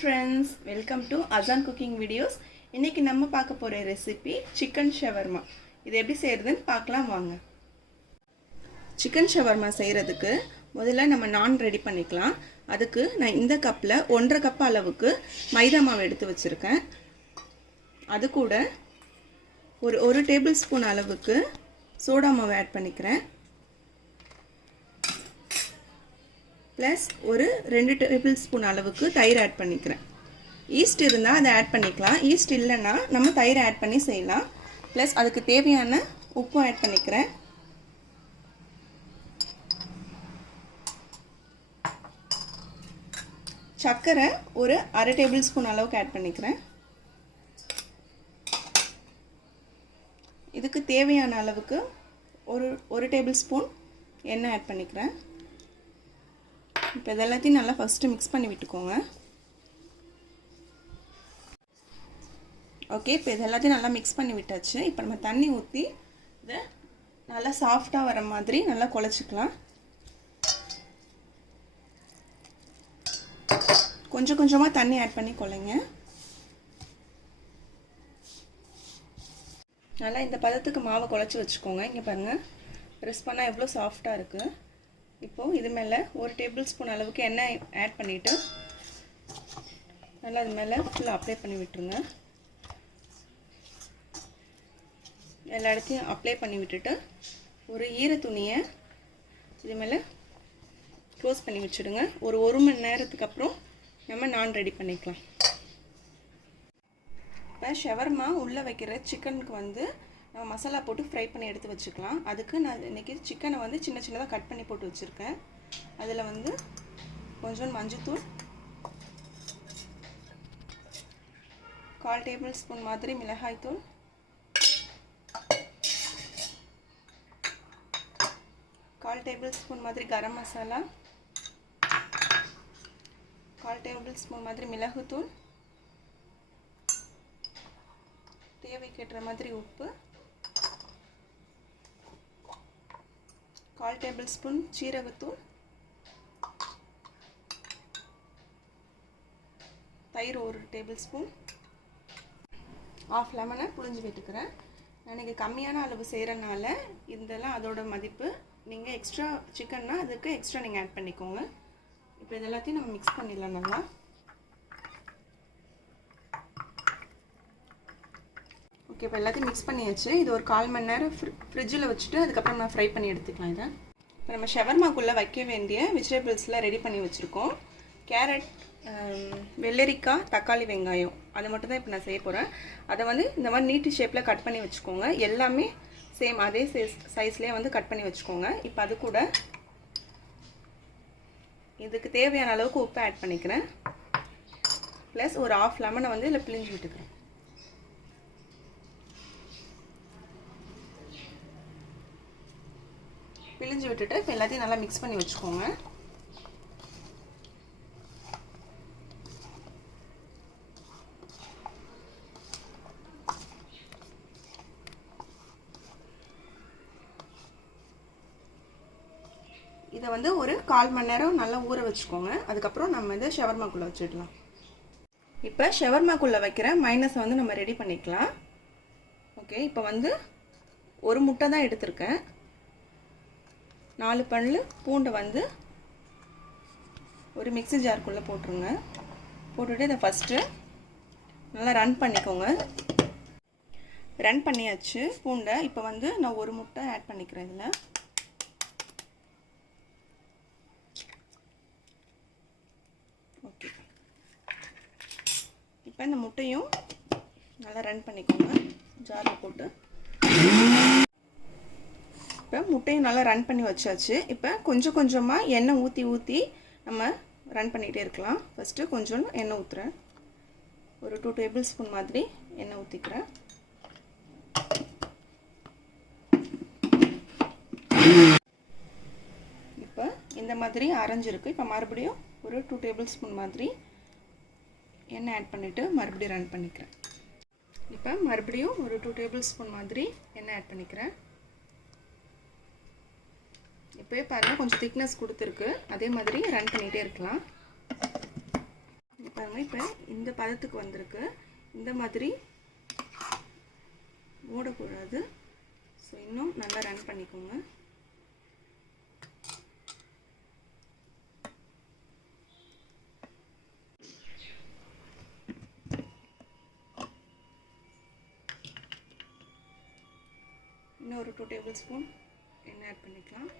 friends, welcome to Azan Cooking videos. இன்னைக்கு நம்ம பார்க்க போற ரெசிபி chicken shawarma. இது எப்படி செய்யறதுன்னு பார்க்கலாம் வாங்க. chicken shawarma செய்யிறதுக்கு முதல்ல நம்ம நான் ரெடி பண்ணிக்கலாம். அதுக்கு நான் இந்த கப்ல 1.5 கப் அளவுக்கு மைதா மாவு எடுத்து வச்சிருக்கேன். அது கூட ஒரு 1 டேபிள் ஸ்பூன் அளவுக்கு சோடா மாவு ஆட் பண்ணிக்கிறேன். प्लस और 2 टेबल स्पून அளவுக்கு தயிர் ஆட் பண்ணிக்கிறேன். ஈஸ்ட் இருந்தா அதை ஆட் பண்ணிக்கலாம். ஈஸ்ட் இல்லனா நம்ம தயிர் ஆட் பண்ணி செய்யலாம். प्लस அதுக்கு தேவையான உப்பு ஆட் பண்ணிக்கிறேன். சர்க்கரை ஒரு 1/2 டேபிள் ஸ்பூன் அளவுக்கு ஆட் பண்ணிக்கிறேன். இதுக்கு தேவையான அளவுக்கு ஒரு டேபிள் ஸ்பூன் எண்ணெய் ஆட் பண்ணிக்கிறேன். இப்போ இதெல்லாத்தையும் நல்லா ஃபர்ஸ்ட் மிக்ஸ் பண்ணி விட்டுக்கோங்க. ஓகே, இப்போ இதெல்லாத்தையும் நல்லா மிக்ஸ் பண்ணி விட்டாச்சு. இப்போ நம்ம தண்ணி ஊற்றி இதை நல்லா சாஃப்டாக வர மாதிரி நல்லா குழச்சிக்கலாம். கொஞ்சம் கொஞ்சமாக தண்ணி ஆட் பண்ணி குழைங்க. நல்லா இந்த பதத்துக்கு மாவை குழச்சி வச்சுக்கோங்க. இங்கே பாருங்கள், ப்ரெஸ் பண்ணால் எவ்வளோ சாஃப்டாக இருக்குது. இப்போது இது மேலே ஒரு டேபிள் ஸ்பூன் அளவுக்கு எண்ணெய் ஆட் பண்ணிவிட்டு நல்லா இது மேலே ஃபுல்லாக அப்ளை பண்ணி விட்டுருங்க. எல்லா இடத்தையும் அப்ளை பண்ணி விட்டுட்டு ஒரு ஈர துணியை இது மேலே க்ளோஸ் பண்ணி வச்சுடுங்க. ஒரு 1 மணி நேரத்துக்கு அப்புறம் நம்ம நான் ரெடி பண்ணிக்கலாம். இப்போ ஷவர்மா உள்ளே வைக்கிற சிக்கனுக்கு வந்து நம்ம மசாலா போட்டு ஃப்ரை பண்ணி எடுத்து வச்சுக்கலாம். அதுக்கு நான் இன்றைக்கி சிக்கனை வந்து சின்ன சின்னதாக கட் பண்ணி போட்டு வச்சுருக்கேன். அதில் வந்து கொஞ்சம் மஞ்சத்தூள், 1/4 டேபிள் ஸ்பூன் மாதிரி மிளகாய்த்தூள், 1/4 டேபிள் ஸ்பூன் மாதிரி கரம் மசாலா, 1/4 டேபிள் ஸ்பூன் மாதிரி மிளகுத்தூள், தேவைக்கேற்ற மாதிரி உப்பு, 1/4 டேபிள் ஸ்பூன் சீரகத்தூள், தயிர் 1 டேபிள் ஸ்பூன், 1/2 லெமனை புழிஞ்சு விட்டுக்கிறேன். எனக்கு கம்மியான அளவு செய்கிறனால இதெல்லாம் அதோட மதிப்பு. நீங்கள் எக்ஸ்ட்ரா சிக்கன்னா அதுக்கு எக்ஸ்ட்ரா நீங்கள் ஆட் பண்ணிக்கோங்க. இப்போ இதெல்லாத்தையும் நம்ம மிக்ஸ் பண்ணிடலாம் நல்லா. ஓகே, இப்போ எல்லாத்தையும் மிக்ஸ் பண்ணியாச்சு. இது ஒரு 1/4 மணி நேரம் ஃப்ரிட்ஜில் வச்சுட்டு அதுக்கப்புறம் நான் ஃப்ரை பண்ணி எடுத்துக்கலாம். இதை இப்போ நம்ம ஷவர்மாக்குள்ளே வைக்க வேண்டிய வெஜிடபிள்ஸ்லாம் ரெடி பண்ணி வச்சுருக்கோம். கேரட், வெள்ளரிக்காய், தக்காளி, வெங்காயம், அதை மட்டும் தான் இப்போ நான் செய்ய போகிறேன். அதை வந்து இந்த மாதிரி நீட்டு ஷேப்பில் கட் பண்ணி வச்சுக்கோங்க. எல்லாமே சேம் அதே சைஸ்லேயே வந்து கட் பண்ணி வச்சுக்கோங்க. இப்போ அது கூட இதுக்கு தேவையான அளவுக்கு உப்பு ஆட் பண்ணிக்கிறேன். ப்ளஸ் ஒரு 1/2 லெமனை வந்து இதில் பிழிஞ்சு விட்டுக்கிறேன். பிழிஞ்சு விட்டுட்டு இப்போ எல்லாத்தையும் நல்லா மிக்ஸ் பண்ணி வச்சுக்கோங்க. இதை வந்து ஒரு 1/4 மணி நேரம் நல்லா ஊற வச்சுக்கோங்க. அதுக்கப்புறம் நம்ம இதை ஷவர்மாக்குள்ளே வச்சுடலாம். இப்போ ஷவர்மாக்குள்ளே வைக்கிற மைனஸை வந்து நம்ம ரெடி பண்ணிக்கலாம். ஓகே, இப்போ வந்து ஒரு முட்டை தான் எடுத்திருக்கேன். 4 பல்லு பூண்டை வந்து ஒரு மிக்ஸி ஜாருக்குள்ளே போட்டுருங்க. போட்டுட்டு இதை ஃபஸ்ட்டு நல்லா ரன் பண்ணிக்கோங்க. ரன் பண்ணியாச்சு பூண்டை. இப்போ வந்து நான் ஒரு முட்டை ஆட் பண்ணிக்கிறேன் இதில். ஓகே, இப்போ இந்த முட்டையும் நல்லா ரன் பண்ணிக்கோங்க ஜாரில் போட்டு. இப்போ முட்டையும் நல்லா ரன் பண்ணி வச்சாச்சு. இப்போ கொஞ்சம் கொஞ்சமாக எண்ணெய் ஊற்றி நம்ம ரன் பண்ணிகிட்டே இருக்கலாம். ஃபஸ்ட்டு கொஞ்சம் எண்ணெய் ஊற்றுறேன். ஒரு 2 டேபிள் ஸ்பூன் மாதிரி எண்ணெய் ஊற்றிக்கிறேன். இப்போ இந்த மாதிரி அரைஞ்சிருக்கு. இப்போ மறுபடியும் ஒரு 2 டேபிள் ஸ்பூன் மாதிரி எண்ணெய் ஆட் பண்ணிவிட்டு மறுபடியும் ரன் பண்ணிக்கிறேன். இப்போ மறுபடியும் ஒரு 2 டேபிள் ஸ்பூன் மாதிரி எண்ணெய் ஆட் பண்ணிக்கிறேன். இப்போயே பாருங்கள் கொஞ்சம் திக்னஸ் கொடுத்துருக்கு. அதே மாதிரி ரன் பண்ணிகிட்டே இருக்கலாம். பாருங்க, இப்போ இந்த பதத்துக்கு வந்திருக்கு. இந்த மாதிரி மூடக்கூடாது. ஸோ இன்னும் நல்லா ரன் பண்ணிக்கோங்க. இன்னும் ஒரு 2 டேபிள் ஸ்பூன் எண்ணெய் ஆட் பண்ணிக்கலாம்.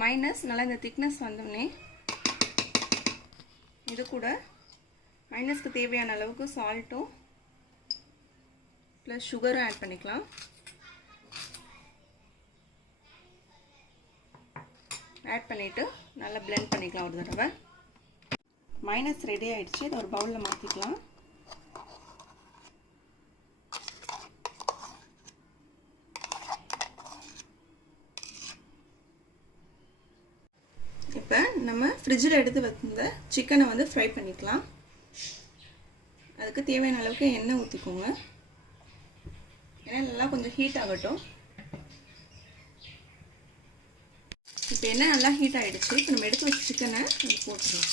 மைனஸ் நல்லா இந்த திக்னஸ் வந்தோடனே இது கூட மைனஸ்க்கு தேவையான அளவுக்கு சால்ட்டும் ப்ளஸ் சுகரும் ஆட் பண்ணிக்கலாம். ஆட் பண்ணிவிட்டு நல்லா பிளெண்ட் பண்ணிக்கலாம் ஒரு தடவை. மைனஸ் ரெடி ஆகிடுச்சு. இதை ஒரு பவுலில் மாற்றிக்கலாம். இப்போ நம்ம ஃப்ரிட்ஜில் எடுத்து வந்த சிக்கனை வந்து ஃப்ரை பண்ணிக்கலாம். அதுக்கு தேவையான அளவுக்கு எண்ணெய் ஊற்றிக்கோங்க. எண்ணெய் நல்லா கொஞ்சம் ஹீட் ஆகட்டும். இப்போ எண்ணெய் நல்லா ஹீட் ஆகிடுச்சு. இப்போ நம்ம எடுத்து வச்ச சிக்கனை போட்டுருவோம்.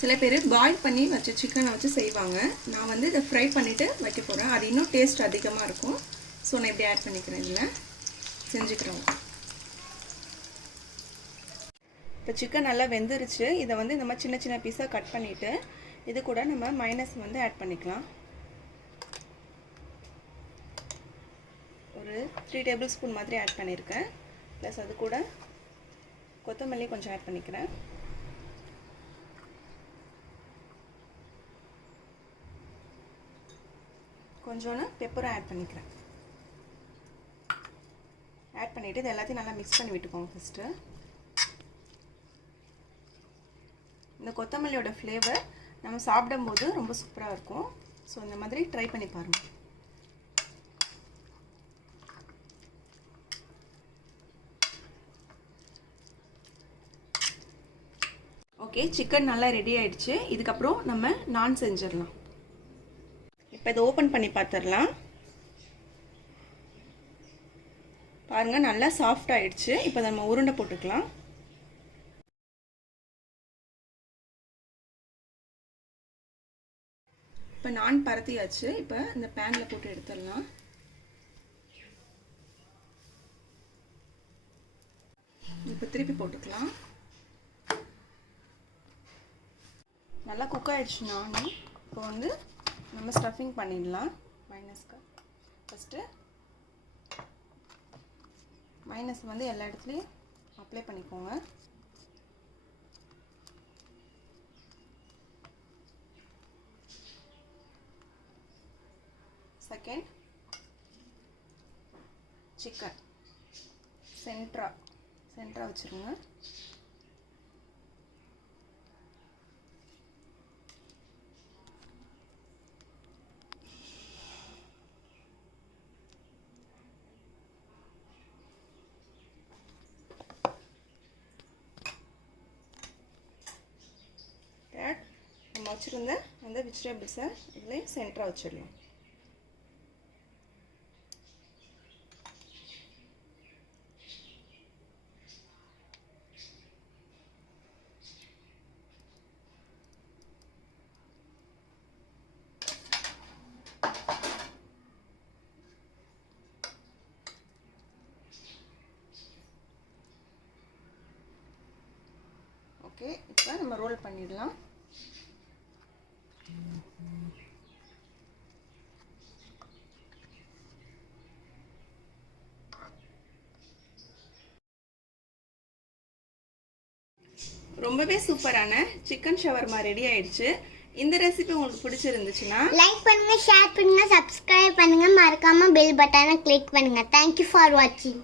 சில பேர் பாயில் பண்ணி வச்ச சிக்கனை வச்சு செய்வாங்க. நான் வந்து இதை ஃப்ரை பண்ணிவிட்டு வைக்க போகிறேன். அது இன்னும் டேஸ்ட் அதிகமாக இருக்கும். ஸோ நான் இப்படி ஆட் பண்ணிக்கிறேன். இதில் செஞ்சுக்கிறோம். இப்போ சிக்கன் நல்லா வெந்துருச்சு. இதை வந்து இந்த மாதிரி சின்ன சின்ன பீஸாக கட் பண்ணிவிட்டு இது கூட நம்ம மைனஸ் வந்து ஆட் பண்ணிக்கலாம். ஒரு 3 டேபிள் ஸ்பூன் மாதிரி ஆட் பண்ணியிருக்கேன். ப்ளஸ் அது கூட கொத்தமல்லி கொஞ்சம் ஆட் பண்ணிக்கிறேன். கொஞ்சோன்னு பெப்பரும் ஆட் பண்ணிக்கிறேன். ஆட் பண்ணிவிட்டு இது எல்லாத்தையும் நல்லா மிக்ஸ் பண்ணி விட்டுக்கோங்க. ஃபஸ்ட்டு இந்த கொத்தமல்லியோட ஃப்ளேவர் நம்ம சாப்பிடும்போது ரொம்ப சூப்பராக இருக்கும். ஸோ இந்த மாதிரி ட்ரை பண்ணி பாருங்கள். ஓகே, சிக்கன் நல்லா ரெடி ஆயிடுச்சு. இதுக்கப்புறம் நம்ம நான் செஞ்சிடலாம். இப்போ இதை ஓப்பன் பண்ணி பார்த்துடலாம். பாருங்கள், நல்லா சாஃப்ட் ஆயிடுச்சு. இப்போ நம்ம உருண்டை போட்டுக்கலாம். இப்போ நான் பரத்தியாச்சு. இப்போ இந்த பேனில் போட்டு எடுத்துடலாம். இப்போ திருப்பி போட்டுக்கலாம். நல்லா குக் ஆயிடுச்சு நான். இப்போ வந்து நம்ம ஸ்டஃபிங் பண்ணிடலாம். மைனஸ்க்கு ஃபஸ்ட்டு மைனஸ் வந்து எல்லா இடத்துலையும் அப்ளை பண்ணிக்கோங்க. செகண்ட் சிக்கன் சென்ட்ரா வச்சுருங்க. நம்ம வச்சுருந்த அந்த வெஜிடபிள்ஸை இதுலேயும் சென்டராக வச்சிடலாம். ஓகே, இப்போ நம்ம ரோல் பண்ணிடலாம். ரொம்பவே சூப்பரான சிக்கன் ஷவர்மா ரெடி ஆயிடுச்சு. இந்த ரெசிபி உங்களுக்கு பிடிச்சிருந்துச்சுன்னா லைக் பண்ணுங்க, ஷேர் பண்ணுங்க, சப்ஸ்கிரைப் பண்ணுங்க, மறக்காம பெல் பட்டனை கிளிக் பண்ணுங்க. Thank you for watching.